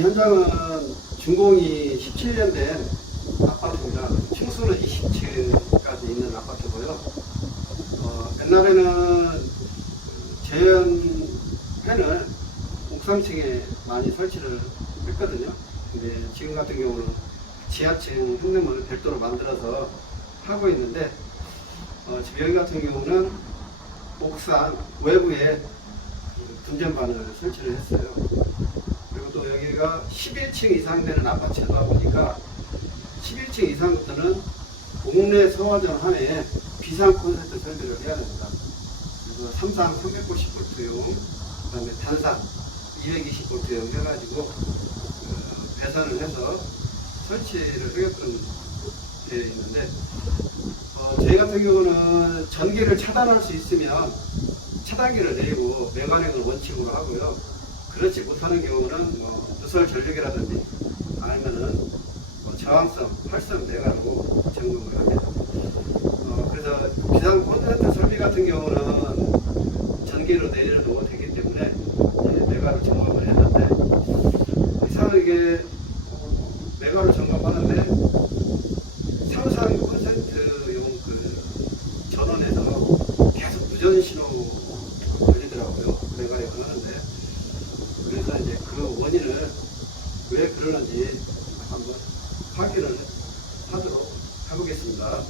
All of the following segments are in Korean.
이 현장은 준공이 17년 된 아파트입니다. 층수는 20층까지 있는 아파트고요. 옛날에는 재현팬을 옥상층에 많이 설치를 했거든요. 근데 지금 같은 경우는 지하층 현대문을 별도로 만들어서 하고 있는데, 지금 여기 같은 경우는 옥상 외부에 분전반을 설치를 했어요. 그리고 또 여기가 11층 이상 되는 아파트다 보니까 11층 이상부터는 옥내 소화전 하에 비상 콘센트 설비를 해야 됩니다. 그래서 삼상 390V용, 그 다음에 단상 220V용 해가지고 배선을 해서 설치를 하게끔 되어 있는데, 저희 같은 경우는 전기를 차단할 수 있으면 차단기를 내리고 매관액을 원칙으로 하고요. 그렇지 못하는 경우는 누설 전력이라든지 아니면은 저항성, 활성 매관으로 점검을 합니다. 그래서 비상 콘센트 설비 같은 경우는 전기로 내려도 되기 때문에 매관을 점검을 했는데, 이상하게 매관을 점검하는데 삼상 콘센트용 그 전원에서 계속 무전 신호 걸리더라고요. 매관에 하는데, 그래서 이제 그 원인을 왜 그러는지 한번 확인을 하도록 해보겠습니다.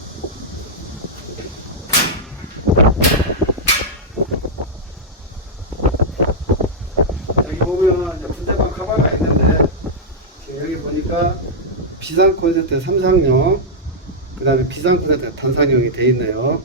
여기 보면 이제 분대방 카바가 있는데, 지금 여기 보니까 비상 콘센트 삼상용, 그 다음에 비상 콘센트 단상용이 되어 있네요.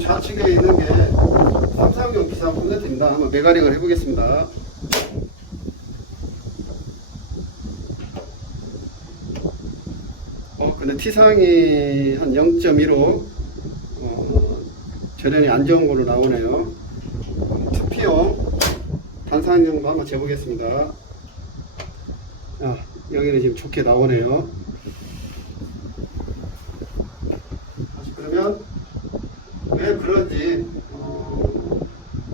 좌측에 있는 게 삼상용 비상 콘센트입니다. 한번 메가링을 해보겠습니다. 근데 T상이 한 0.15 절연이 안 좋은 걸로 나오네요. 투피용 단상용도 한번 재보겠습니다. 여기는 지금 좋게 나오네요. 다시 그러면 왜 그런지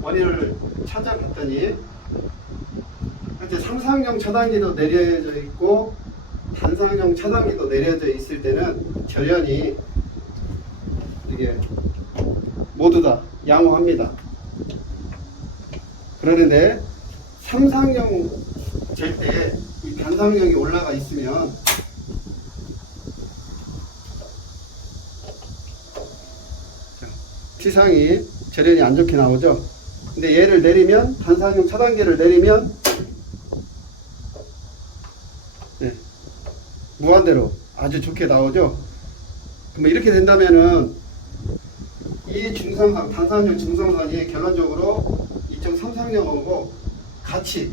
원인을 찾아봤더니, 현재 삼상용 차단기도 내려져 있고 단상용 차단기도 내려져 있을 때는 절연이 이게 모두 다 양호합니다. 그러는데 삼상용 잴 때 이 단상용이 올라가 있으면 T상이 절연이 안 좋게 나오죠. 근데 얘를 내리면, 단상용 차단기를 내리면 무한대로 아주 좋게 나오죠. 그럼 이렇게 된다면은 이 중성선, 단상용 중성선이 결론적으로 이쪽 삼상용하고 같이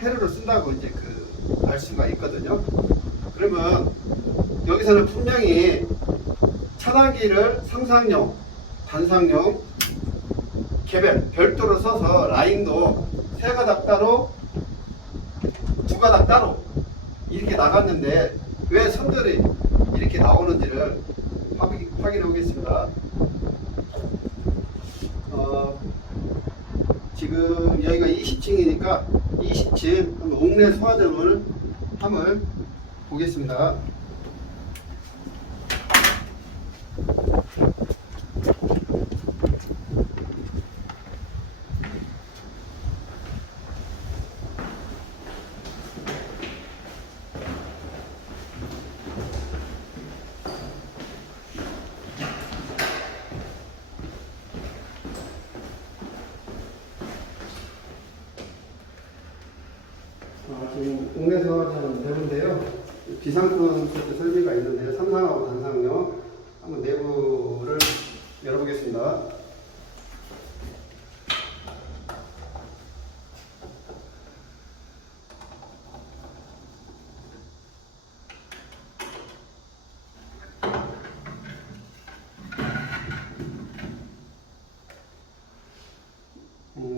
회로를 쓴다고 이제 알 수가 있거든요. 그러면 여기서는 분명히 차단기를 삼상용, 단상용 개별 별도로 써서 라인도 세 가닥 따로, 두 가닥 따로 이렇게 나갔는데 왜 선들이 이렇게 나오는지를 확인해 보겠습니다. 지금 여기가 20층이니까 20층 한번 옥내 소화점을 한번 보겠습니다. 지금 옥내에서 하는 내부인데요. 비상 콘센트 설비가 있는데요. 삼상하고 단상용 한번 내부를 열어보겠습니다.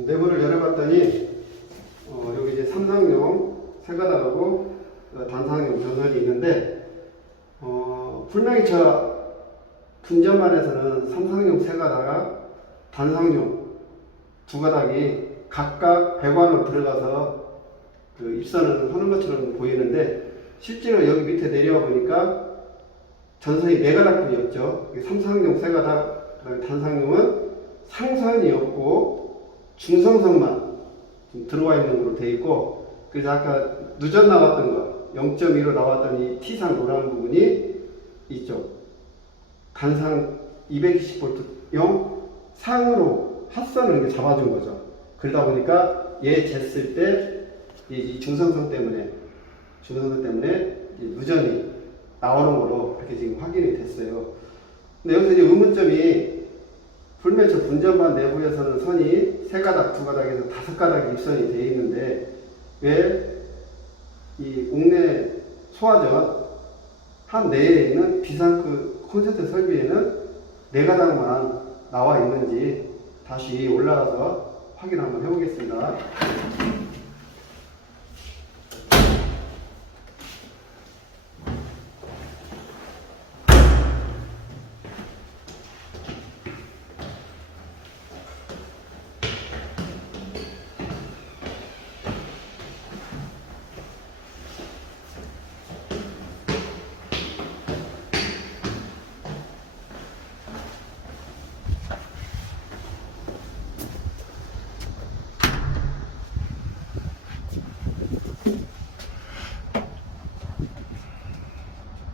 내부를 열어봤더니 여기 이제 삼상용 세가닥하고 단상용 전선이 있는데 분명히 저 분전반에서는 삼상용 세가닥과 단상용 두 가닥이 각각 배관으로 들어가서 그 입선을 하는 것처럼 보이는데 실제로 여기 밑에 내려와 보니까 전선이 네 가닥뿐이었죠. 삼상용 세가닥, 그다음에 단상용은 상선이었고 중성선만 들어와 있는 걸로 되어 있고, 그래서 아까 누전 나왔던 거 0.2로 나왔던 이 T상 노란 부분이 이쪽 단상 220V용 상으로 핫선을 이렇게 잡아준 거죠. 그러다 보니까 얘 쟀을 때 이 중성선 때문에 누전이 나오는 거로 이렇게 지금 확인이 됐어요. 근데 여기서 이제 의문점이 불면 저 분전반 내부에서는 선이 세 가닥, 두 가닥에서 다섯 가닥이 입선이 되어 있는데 왜 이 옥내 소화전 한 내에 있는 비상크 콘센트 설비에는 네 가닥만 나와 있는지 다시 올라가서 확인 한번 해보겠습니다.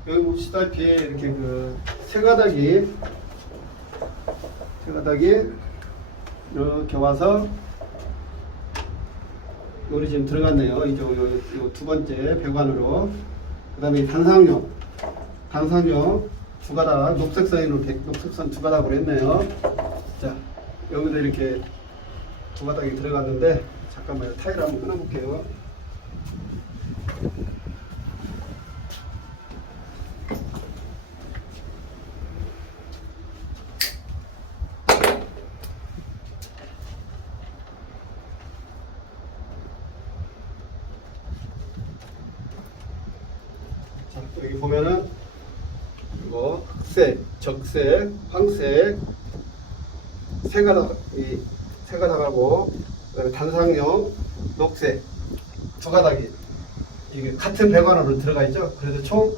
여기 보시다시피 이렇게 그 세 가닥이 이렇게 와서 여기 지금 들어갔네요. 이쪽 두 번째 배관으로. 그 다음에 단상용 두 가닥 녹색선 두 가닥으로 했네요. 자, 여기도 이렇게 두 가닥이 들어갔는데 잠깐만요. 타일 한번 끊어볼게요. 자, 여기 보면은 이거 흑색, 적색, 황색 세 가닥하고 그다음에 단상용 녹색 두 가닥이 이게 같은 배관으로 들어가 있죠. 그래서 총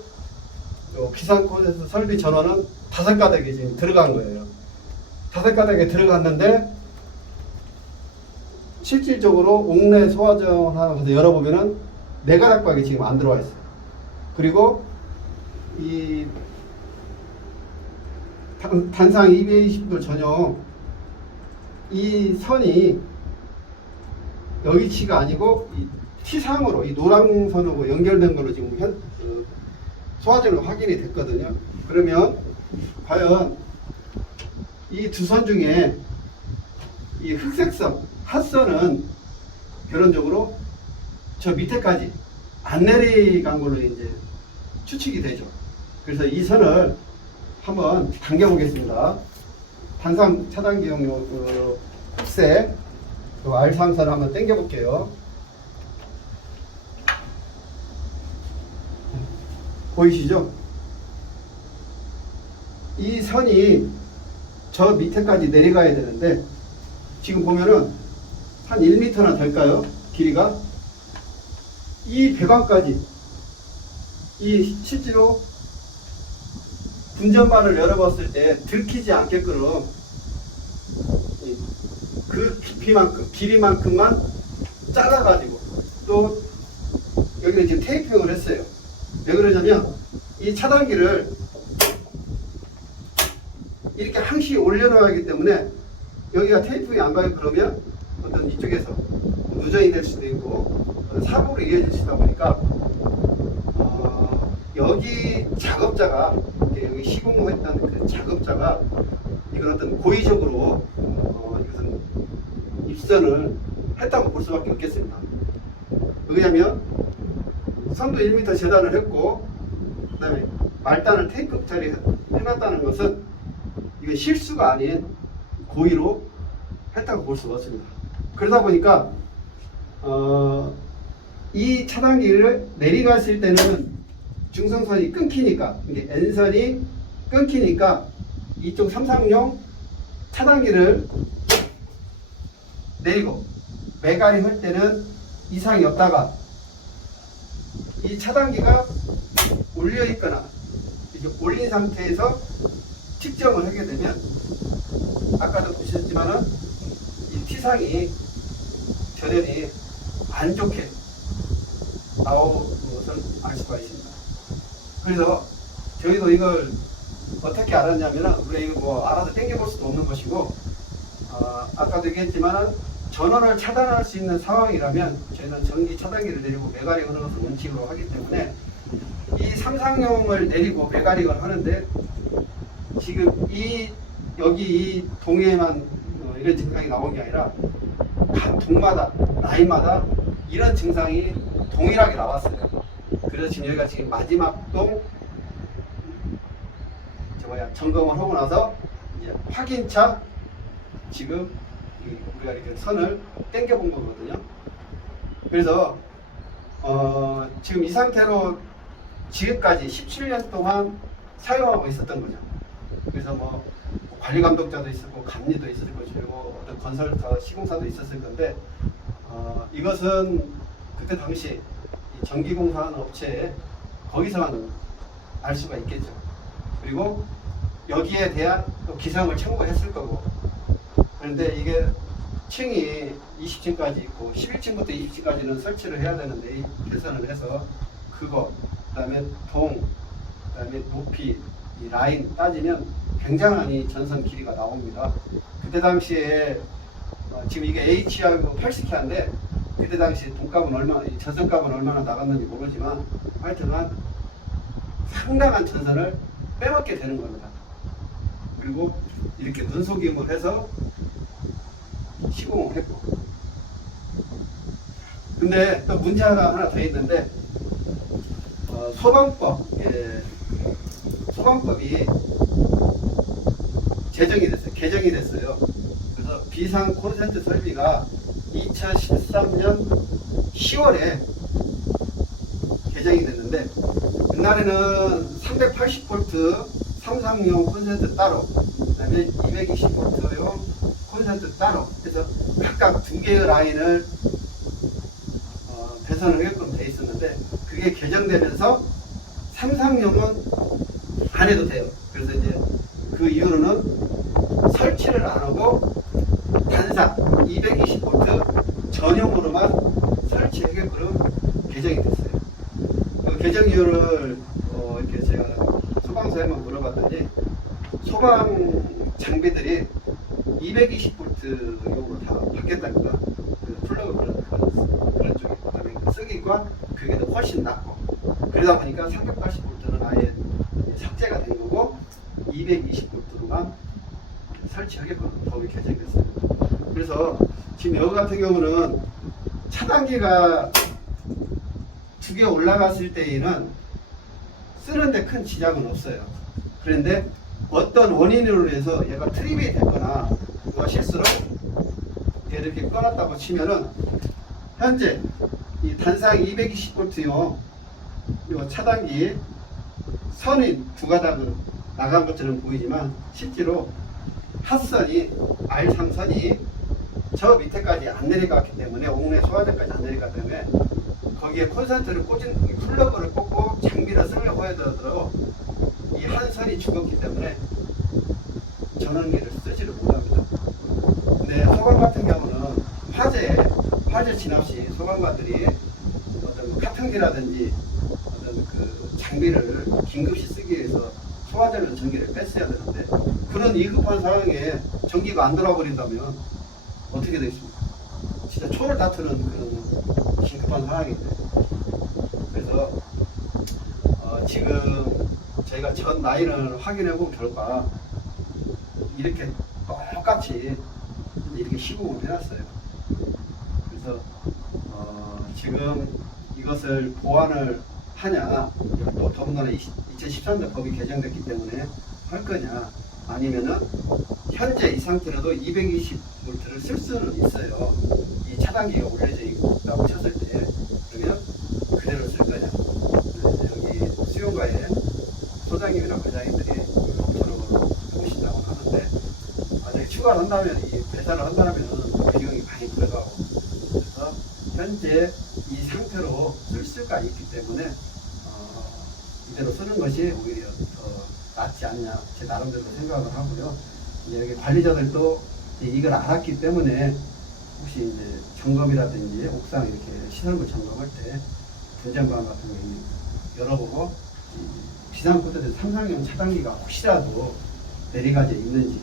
비상 콘센트 설비 전원은 다섯 가닥이 지금 들어간 거예요. 다섯 가닥에 들어갔는데 실질적으로 옥내 소화전 하나 열어보면은 네 가닥밖에 지금 안 들어와 있어요. 그리고 이 단상 220도 전용 이 선이 여기 치가 아니고 이 T상으로 이 노란 선하고 연결된 걸로 지금 소화전으로 확인이 됐거든요. 그러면 과연 이 두 선 중에 이 흑색선 핫선은 결론적으로 저 밑에까지 안 내려간 걸로 이제 추측이 되죠. 그래서 이 선을 한번 당겨 보겠습니다. 단상 차단기용 흑색 R3선을 한번 당겨 볼게요. 보이시죠? 이 선이 저 밑에까지 내려가야 되는데 지금 보면은 한 1m나 될까요? 길이가? 이 배관까지 이 실제로 분전반을 열어봤을 때 들키지 않게끔 그 길이만큼만 잘라가지고 또 여기는 지금 테이핑을 했어요. 왜 그러냐면 이 차단기를 이렇게 항시 올려놓아야 하기 때문에 여기가 테이핑이 안 가요. 그러면 어떤 이쪽에서 누전이 될 수도 있고 사고로 이어질 수 있다 보니까 여기 작업자가 여기 시공했던 그 작업자가 이건 어떤 고의적으로 이것은 입선을 했다고 볼 수밖에 없겠습니다. 왜냐하면 선도 1m 재단을 했고 그 다음에 말단을 테이프짜리 해놨다는 것은 이게 실수가 아닌 고의로 했다고 볼 수가 없습니다. 그러다 보니까 이 차단기를 내리갔을 때는 중성선이 끊기니까 이게 N선이 끊기니까 이쪽 삼상용 차단기를 내리고 매가리 할 때는 이상이 없다가 이 차단기가 올려 있거나 이제 올린 상태에서 측정을 하게 되면 아까도 보셨지만은 이 T상이 절연이 안 좋게 나오는 것을 알 수가 있습니다. 그래서 저희도 이걸 어떻게 알았냐면은 우리 이거 뭐 알아서 땡겨볼 수도 없는 것이고 아까도 얘기했지만은 전원을 차단할 수 있는 상황이라면 저희는 전기 차단기를 내리고 메가링을 하는 것을 원칙으로 하기 때문에 이 삼상용을 내리고 메가링을 하는데 지금 여기 이 동에만 이런 증상이 나온 게 아니라 각 동마다 라인마다 이런 증상이 동일하게 나왔어요. 그래서 지금 여기가 지금 마지막 동 점검을 하고 나서 이제 확인차 지금 우리가 이렇게 선을 당겨 본 거거든요. 그래서 지금 이 상태로 지금까지 17년 동안 사용하고 있었던 거죠. 그래서 뭐 관리 감독자도 있었고 감리도 있었을 것이고 어떤 건설사 시공사도 있었을 건데 이것은 그때 당시 전기공사하는 업체에 거기서만 알 수가 있겠죠. 그리고 여기에 대한 또 기상을 청구했을 거고. 그런데 이게 층이 20층까지 있고 11층부터 20층까지는 설치를 해야 되는데 개선을 해서 그거 그다음에 그다음에 높이 이 라인 따지면 굉장한 이 전선 길이가 나옵니다. 그때 당시에 지금 이게 H하고 80K인데 그때 당시 돈값은 얼마나 전선값은 얼마나 나갔는지 모르지만 하여튼간 상당한 전선을 빼먹게 되는 겁니다. 그리고 이렇게 눈속임을 해서 시공을 했고. 근데 또 문제가 하나 더 있는데 소방법이 개정이 됐어요. 그래서 비상 콘센트 설비가 2013년 10월에 개정이 됐는데 옛날에는 380V 삼상용 콘센트 따로 그다음에 220V용 콘센트 따로 그래서 각각 두 개의 라인을 배선을 하게끔 돼 있었는데 그게 개정되면서 삼상용은 안 해도 돼요. 그래서 이제 그 이후로는 설치를 안 하고 단상 220V 전용으로만 설치하게끔 개정이 됐어요. 그 개정 이유를 이렇게 제가 소방서에 한번 물어봤더니 소방 장비들이 220V용으로 다 바뀌었답니다. 그 플러그 그런 쪽에 그다음에 쓰기가 그게 더 훨씬 낫고 그러다 보니까 380V는 아예 삭제가 된 거고 220V로만 설치하게끔 법이 개정됐어요. 그래서 지금 여기 같은 경우는 차단기가 두 개 올라갔을 때에는 쓰는데 큰 지장은 없어요. 그런데 어떤 원인으로 해서 얘가 트립이 됐거나 누가 실수로 이렇게 꺼놨다고 치면은 현재 이 단상 220V용 이 차단기 선이 두 가닥은 나간 것처럼 보이지만 실제로 핫선이 R3선이 저 밑에까지 안 내려갔기 때문에 옥내 소화대까지 안 내려갔기 때문에 거기에 콘센트를 꽂은 플러그를 꽂고 장비를 쓰려고 해도 이 한 선이 죽었기 때문에 전원기를 쓰지를 못합니다. 근데 소방 같은 경우는 화재 진압 시 소방관들이 어떤 카통기라든지 어떤 그 장비를 긴급시 쓰기 위해서 소화되는 전기를 뺐어야 되는데 그런 위급한 상황에 전기가 안 돌아버린다면 어떻게 되겠습니까? 진짜 초를 다투는 그런 긴급한 상황인데 그래서 지금 저희가 제가 전 라인을 확인해 본 결과 이렇게 똑같이 이렇게 시공을 해놨어요. 그래서 지금 이것을 보완을 하냐, 또 더군다나 2013년 법이 개정됐기 때문에 할 거냐, 아니면은 현재 이 상태로도 220V를 쓸 수는 있어요. 이 차단기가 올려져 있다고 쳤을 때. 그러면 그대로 쓸 거냐. 여기 수용가에 소장님이나 과장님들이 검토를 해보신다고 하는데, 만약에 추가를 한다면, 이 배달을 한다면 비용이 많이 들어가고, 그래서 현재 이 상태로 쓸 수가 있기 때문에 이대로 쓰는 것이 오히려 더 낫지 않냐, 제 나름대로 생각을 하고요. 이제 여기 관리자들도 이걸 알았기 때문에 혹시 이제 점검이라든지 옥상 이렇게 시설물 점검할 때 분쟁방 같은 거 열어보고 비상코드에서 3상용 차단기가 혹시라도 내리가지에 있는지,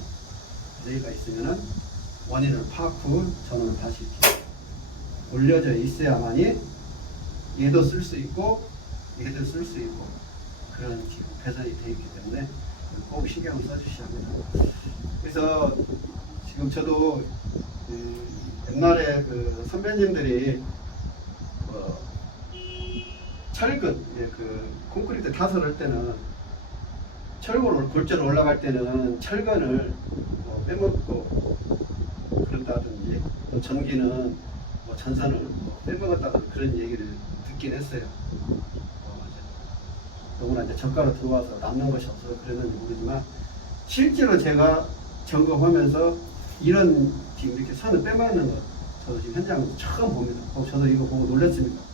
내리가 있으면은 원인을 파악 후 전원을 다시 이렇게 올려져 있어야만이 얘도 쓸 수 있고 얘도 쓸 수 있고 그런 지금 배선이 되어 있기 때문에 꼭 신경을 써주셔야 합니다. 그래서 지금 저도 옛날에 그 선배님들이 철근, 그 콘크리트 타설할 때는 철골 골조로 올라갈 때는 철근을 빼먹고 그런다든지, 또 전기는 전선을 빼먹었다는 그런 얘기를 듣긴 했어요. 너무나 이제 저가로 들어와서 남는 것이 없어서 그랬는지 모르지만, 실제로 제가 점검하면서 이런 지금 이렇게 선을 빼먹는 것, 저도 지금 현장에서 처음 봅니다. 저도 이거 보고 놀랐습니다.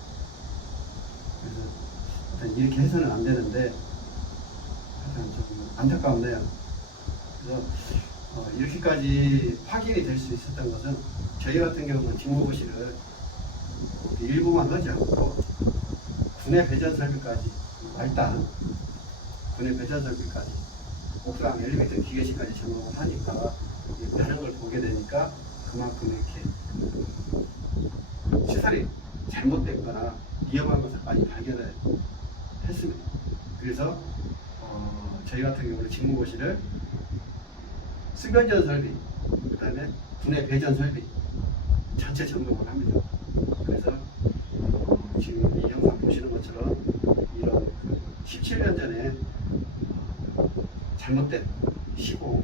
그래서 이렇게 해서는 안 되는데, 하여튼 좀 안타까운데요. 그래서 이렇게까지 확인이 될 수 있었던 것은, 저희 같은 경우는 직무고시를 일부만 하지 않고 군의 배전 설비까지, 말단 군의 배전 설비까지, 옥상 엘리베이터 기계실까지 점검을 하니까 다른 걸 보게 되니까 그만큼 이렇게 시설이 잘못됐거나 위험한 것을 많이 발견을 했습니다. 그래서 저희 같은 경우는 직무고시를 수변전 설비, 그 다음에 군의 배전 설비 전체 점검을 합니다. 그래서 지금 이 영상 보시는 것처럼 이런 17년 전에 잘못된 시공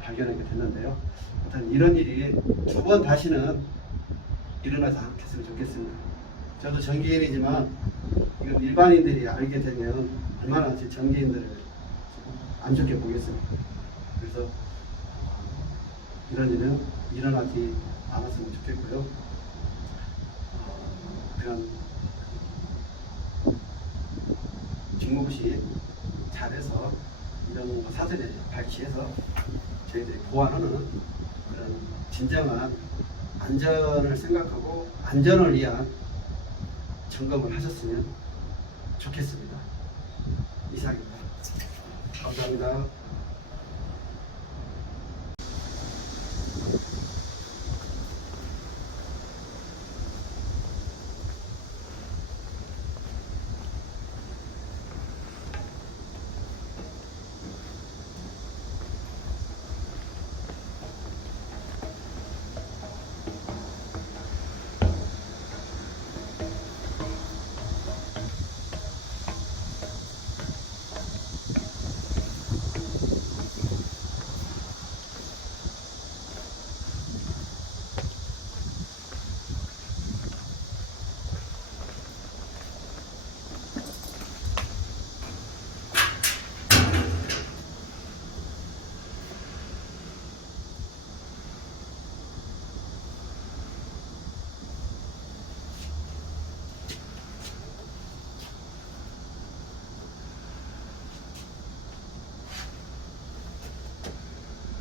발견하게 됐는데요. 일단 이런 일이 두 번 다시는 일어나지 않겠으면 좋겠습니다. 저도 전기인이지만 이건 일반인들이 알게 되면 얼마나 전기인들을 안 좋게 보겠습니다. 그래서 이런 일은 일어나지 않았으면 좋겠고요. 그런 직무고시 잘해서 이런 거 사전에 발치해서 저희들이 보완하는 그런 진정한 안전을 생각하고 안전을 위한 점검을 하셨으면 좋겠습니다. 이상입니다. 감사합니다.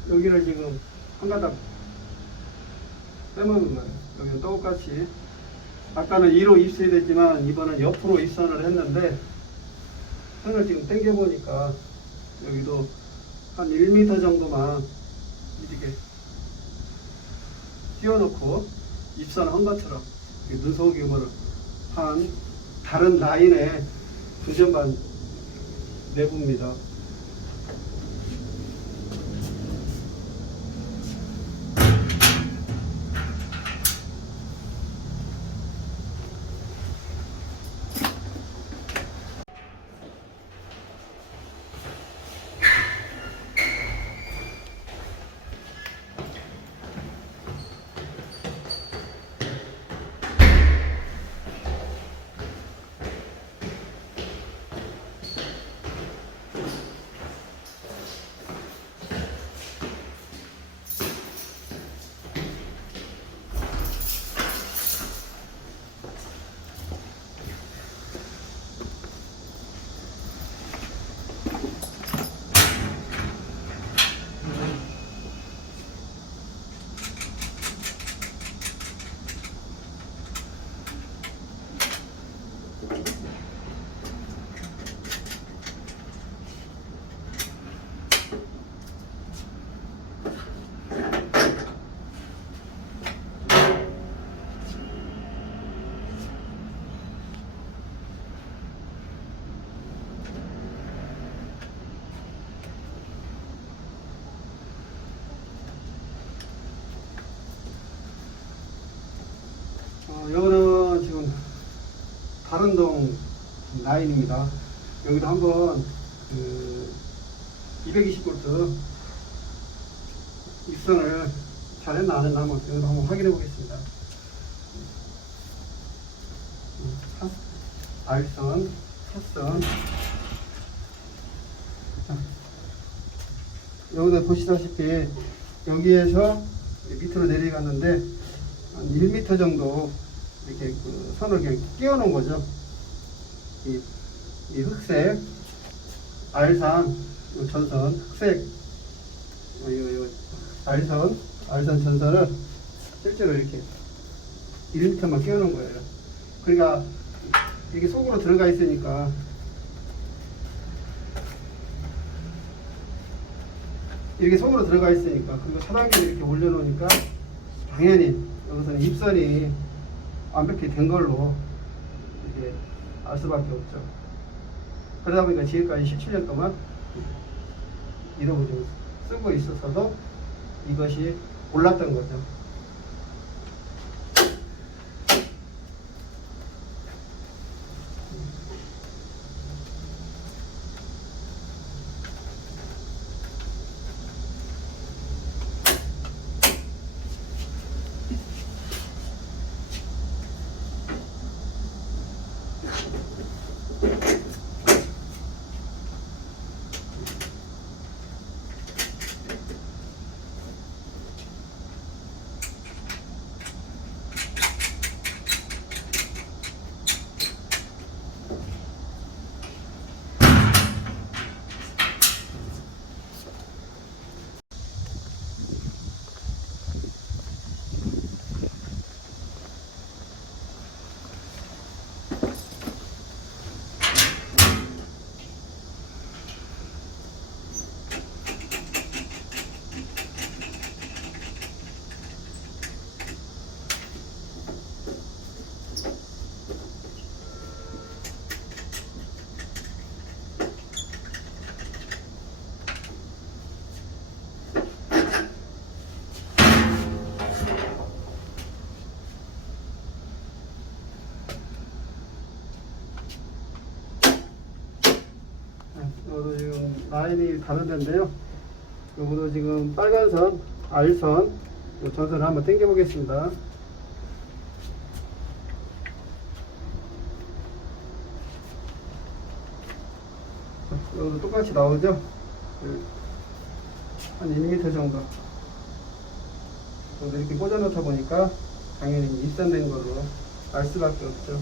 여기를 지금 한 가닥 빼먹은 거예요. 여기는 똑같이 아까는 2로 입선이 됐지만 이번엔 옆으로 입선을 했는데, 선을 지금 당겨 보니까 여기도 한 1m 정도만 이렇게 띄워놓고 입선한 것처럼 눈속임을 한 다른 라인에 분전반 내부입니다. 이거는 지금 다른 동 라인입니다. 여기도 한번 220V 입선을 잘했나 안 했나 한번 확인해 보겠습니다. R선, 사선. 여기다 보시다시피 여기에서 밑으로 내려갔는데 한 1m 정도 이렇게 그 선을 이렇게 끼워 놓은 거죠. 이 흑색 R선 전선, 흑색 R선 전선을 실제로 이렇게 1m만 끼워 놓은 거예요. 그러니까 이게 속으로 들어가 있으니까 이렇게 속으로 들어가 있으니까 그리고 차단기를 이렇게 올려놓으니까 당연히 여기서는 입선이 완벽히 된 걸로 이렇게 알 수밖에 없죠. 그러다 보니까 지금까지 17년 동안 이러고 좀 쓰고 있었어도 이것이 몰랐던 거죠. 이것도 지금 라인이 다른 데인데요. 이것도 지금 빨간 선, R선 전선을 한번 당겨 보겠습니다. 이것도 똑같이 나오죠. 한 1m 정도 이렇게 꽂아 놓다 보니까 당연히 입선된 걸로 알 수밖에 없죠.